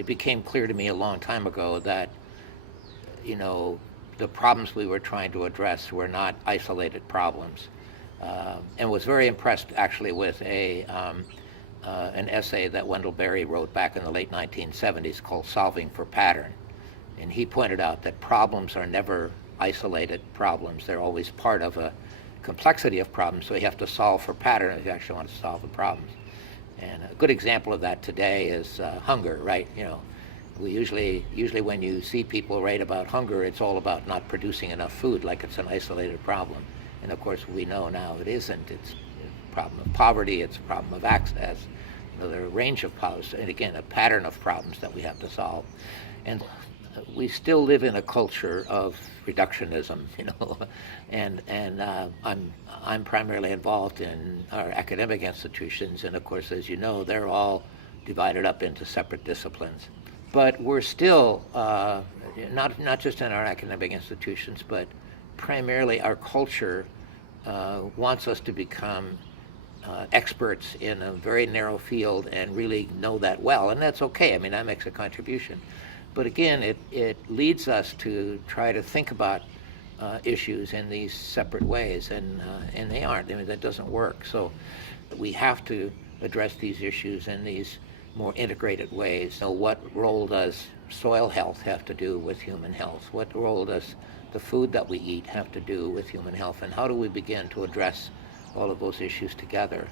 it became clear to me a long time ago that, you know, the problems we were trying to address were not isolated problems. And was very impressed actually with an essay that Wendell Berry wrote back in the late 1970s called Solving for Pattern. And he pointed out that problems are never isolated problems. They're always part of a complexity of problems, so you have to solve for pattern if you actually want to solve the problems. And a good example of that today is hunger, right? You know, we usually when you see people write about hunger, it's all about not producing enough food, like it's an isolated problem. And of course, we know now it isn't. It's a problem of poverty. It's a problem of access. You know, there are a range of problems, and again, a pattern of problems that we have to solve. And we still live in a culture of reductionism, you know, and I'm primarily involved in our academic institutions, and of course, as you know, they're all divided up into separate disciplines. But we're still not just in our academic institutions, but primarily our culture wants us to become experts in a very narrow field and really know that well, and that's okay. I mean, that makes a contribution. But again, it leads us to try to think about issues in these separate ways, and they aren't. I mean, that doesn't work. So we have to address these issues in these more integrated ways. So what role does soil health have to do with human health? What role does the food that we eat have to do with human health? And how do we begin to address all of those issues together?